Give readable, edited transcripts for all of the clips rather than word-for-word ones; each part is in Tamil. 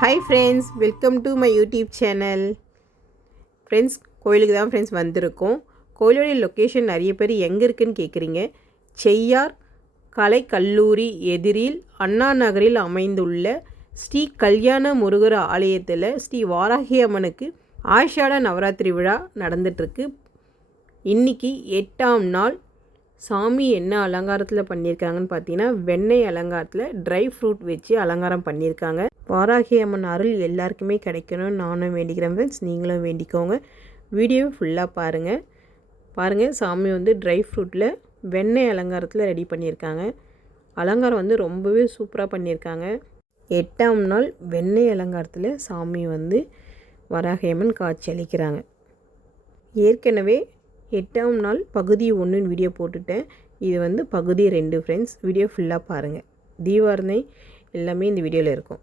Hi friends, welcome to my YouTube channel. Friends, கோயிலுக்கு தான் ஃப்ரெண்ட்ஸ் வந்திருக்கோம். கோயிலுடைய லொக்கேஷன் நிறைய பேர் எங்கே இருக்குதுன்னு கேட்குறீங்க. செய்யார் கலை கல்லூரி எதிரில் அண்ணா நகரில் அமைந்துள்ள ஸ்ரீ கல்யாண முருகர் ஆலயத்தில் ஸ்ரீ வாராகி அம்மனுக்கு ஆஷாட நவராத்திரி விழா நடந்துகிட்ருக்கு. இன்றைக்கி 8ஆம் நாள். சாமி என்ன அலங்காரத்தில் பண்ணியிருக்காங்கன்னு பார்த்தீங்கன்னா, வெண்ணெய் அலங்காரத்தில் ட்ரை ஃப்ரூட் வச்சு அலங்காரம் பண்ணியிருக்காங்க. வாராகி அம்மன் அருள் எல்லாருக்குமே கிடைக்கணும்னு நானும் வேண்டிக்கிறேன் ஃப்ரெண்ட்ஸ். நீங்களும் வேண்டிக்கோங்க. வீடியோவை ஃபுல்லாக பாருங்கள். சாமி ட்ரை ஃப்ரூட்டில் வெண்ணெய் அலங்காரத்தில் ரெடி பண்ணியிருக்காங்க. அலங்காரம் ரொம்பவே சூப்பராக பண்ணியிருக்காங்க. 8ஆம் நாள் வெண்ணெய் அலங்காரத்தில் சாமி வாராகி அம்மன் காட்சி அளிக்கிறாங்க. ஏற்கனவே 8ஆம் நாள் பகுதி 1 வீடியோ போட்டுட்டேன். இது பகுதி 2 ஃப்ரெண்ட்ஸ். வீடியோ ஃபுல்லாக பாருங்கள். தீபாவளி எல்லாமே இந்த வீடியோவில் இருக்கும்.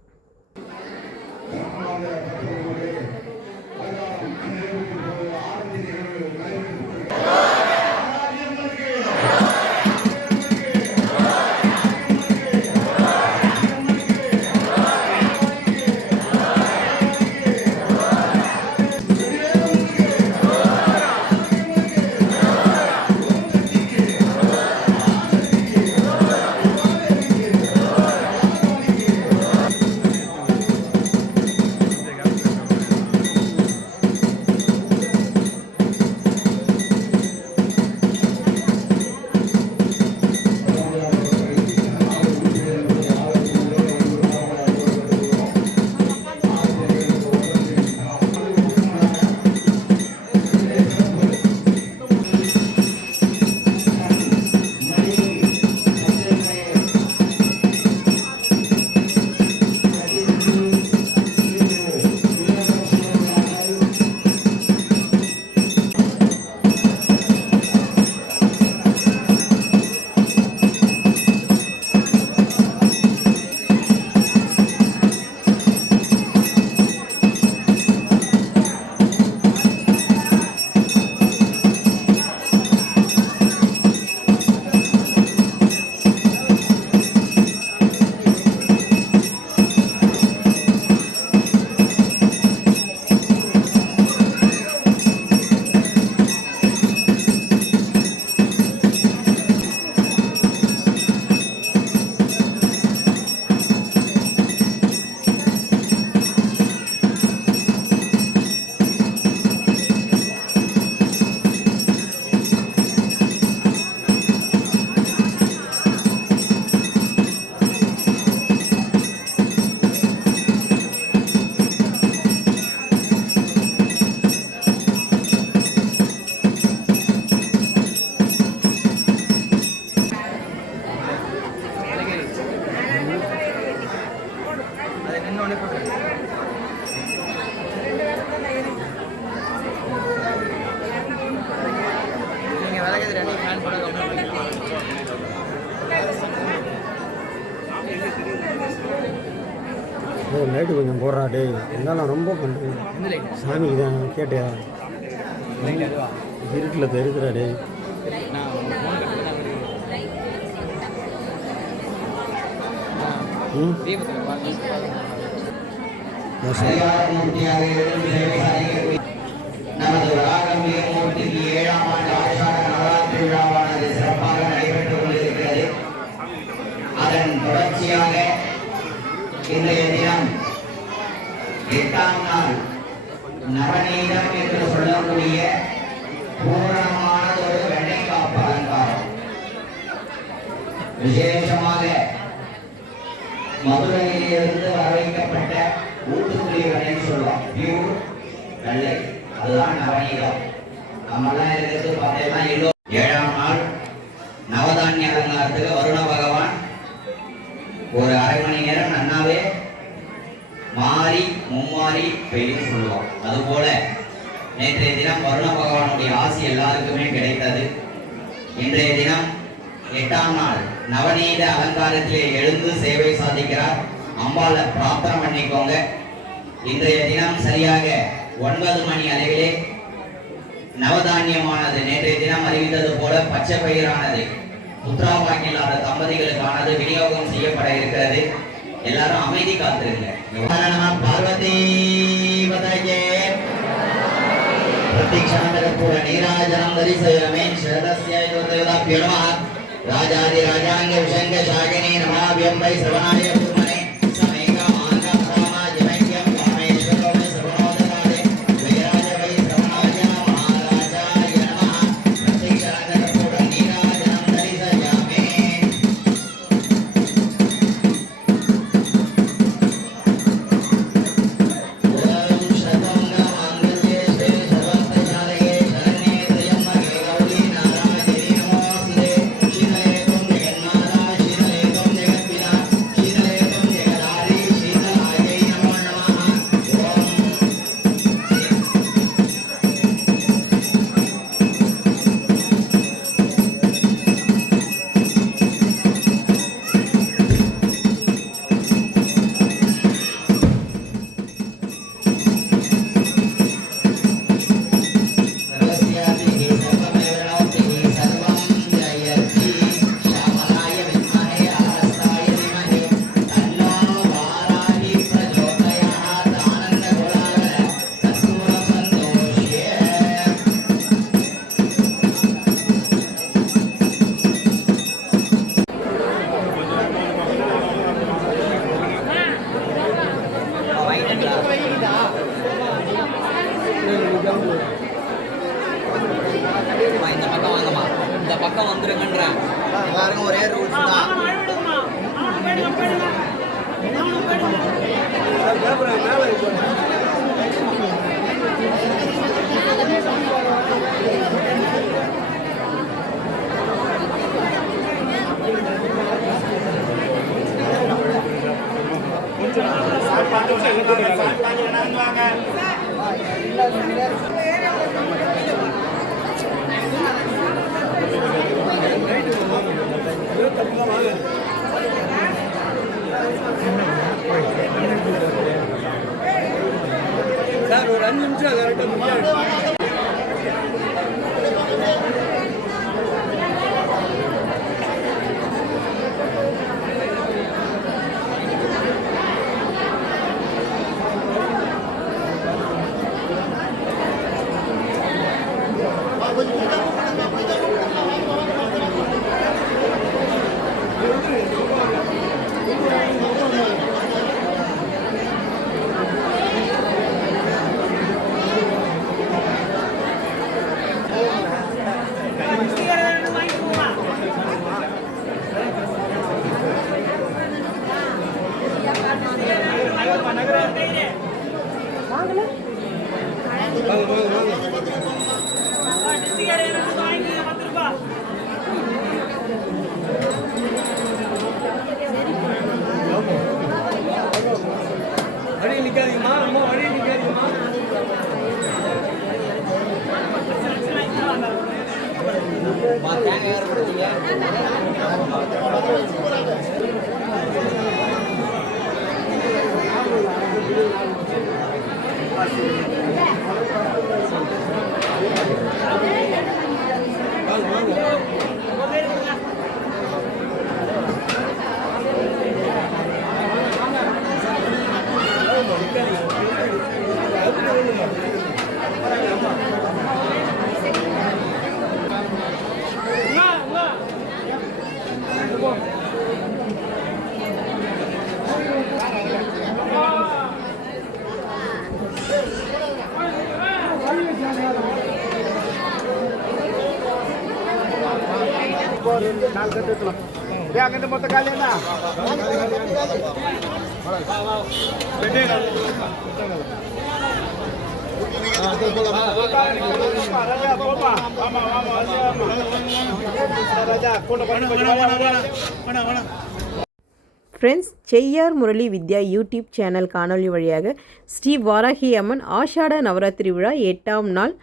லைட்டு கொஞ்சம் போடுறா டே, இருந்தாலும் ரொம்ப பண்ணுறேன் சாமிக்கு தான் கேட்டியா? இருட்டில் தெரியுதுடா டே. நமது ராகமூர்த்திக்கு 7ஆம் ஆண்டு ஆஷாட நவராத்திரி விழாவானது சிறப்பாக நடைபெற்றுக் கொண்டிருக்கிறது. அதன் தொடர்ச்சியாக இன்றைய தினம் 8ஆம் நாள் நவநீதம் என்று சொல்லக்கூடிய பூரணமானதொரு வெண்ணெய் காப்பு அலங்காரம். விசேஷமாக மதுரையிலிருந்து வரவைக்கப்பட்ட ஊட்டுக்குழி வெண்ணெய் சொல்லுவோம். பியூர் வெள்ளை, அதுதான் நவநீதம். நம்மெல்லாம் இருக்கிறது பார்த்தீங்கன்னா 7ஆம் நாள் நவதானிய அலங்காரத்துக்கு வருண பகவான் ஒரு அரை மணி நேரம் நன்னாவே மாறி மும்மாறி பெய்யும் சொல்லுவோம். அதுபோல நேற்றைய தினம் வருண பகவானுடைய ஆசி எல்லாருக்குமே கிடைத்தது. இன்றைய தினம் 8ஆம் நாள் நவநீத அலங்காரத்திலே எழுந்து சேவை சாதிக்கிறார். அம்பாள பிரார்த்தனை பண்ணிக்கோங்க. இன்றைய தினம் சரியாக 9 மணி அளவிலே நவதானியமானது நேற்றைய தினம் அறிவித்தது போல பச்சை பயிரானது புத்திராவாக்கில்லாத தம்பதிகளுக்கானது விநியோகம் செய்யப்பட இருக்கிறது. எல்லாரும் அமைதி காத்துருங்க. நம பார்வதி பதயே பிரதீக்ஷாந்தகற்பூர நீராஜனம் தரிசயாமி. சரதஸ்ய யோதேவதாப்யோ நமः. ராஜாதி ராஜாங்க விஷங்க சாகினி நமாவ்யம் வை ஸ்ரவணாய பூமனே சமேகா மாங்கா பராமா ஜமைக்யம் காமேஸ்வரோ வை ஸ்ரவணோதகாலே வைராஜ வை ஸ்ரவணாய மகாராஜாய நமः. பிரதீக்ஷாந்தகற்பூர நீராஜனம் தரிசயாமி. ஓம் சதங்க மாங்கல்யே ஸ்ரீ சர்வத்ரசாலயே சரண்யே த்ர்யம்பகே கௌரி நாராயணி நமோஸ்துதே. ஷீதலேகம் ஜெகன்மாதா ஷீதலேகம் ஜெகத்பிதா ஷீதலேகம் ஜெகதாரி ஷீதலாயை நமோ நமः. ஓம் सर्वस्यापि सर्वमेव नौतिः सर्वं जयति. श्यामलाय विद्महे आस्ताय धीमहि तन्नो वाराहि प्रचोदयात्. आनन्दगोलाल कस्तूरसन्तोष्ये. இந்த பக்கம் வாங்கம்மா, இந்த பக்கம் வந்துருங்கன்றேன். எல்லாருக்கும் ஒரே ரூல்ஸ் தான். சார் ஒரு 5 நிமிஷம் கரெக்டாக முடியாது. வழி நிற்காதீங்கம்மா, ரொம்ப வழி நிற்காதீங்கம்மா. தேங்காய் யார் கொடுத்தீங்க? ಯಾಕಂದ್ರೆ ಮೊತ್ತ ಕಾಲಿನ ஃப்ரெண்ட்ஸ், செய்யார் முரளி வித்யா யூடியூப் சேனல் காணொளி வழியாக ஸ்ரீ வாராகி அம்மன் ஆஷாட நவராத்திரி விழா 8ஆம் நாள்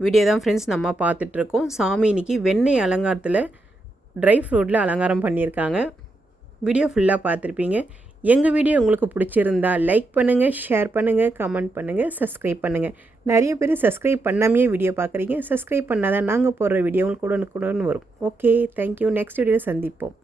வீடியோ தான் ஃப்ரெண்ட்ஸ் நம்ம பார்த்துட்ருக்கோம். சாமி இன்னைக்கு வெண்ணெய் அலங்காரத்தில் ட்ரை ஃப்ரூட்டில் அலங்காரம் பண்ணியிருக்காங்க. வீடியோ ஃபுல்லாக பார்த்துருப்பீங்க. எங்கள் வீடியோ உங்களுக்கு பிடிச்சிருந்தா லைக் பண்ணுங்கள், ஷேர் பண்ணுங்கள், கமெண்ட் பண்ணுங்கள், சப்ஸ்கிரைப் பண்ணுங்கள். நிறைய பேர் சப்ஸ்கிரைப் பண்ணாமையே வீடியோ பார்க்குறீங்க. சப்ஸ்கிரைப் பண்ணாதான் நாங்கள் போடுற வீடியோ உங்களுக்கு உடனுக்குடன் வரும். Okay, thank you. நெக்ஸ்ட் வீடியோவில் சந்திப்போம்.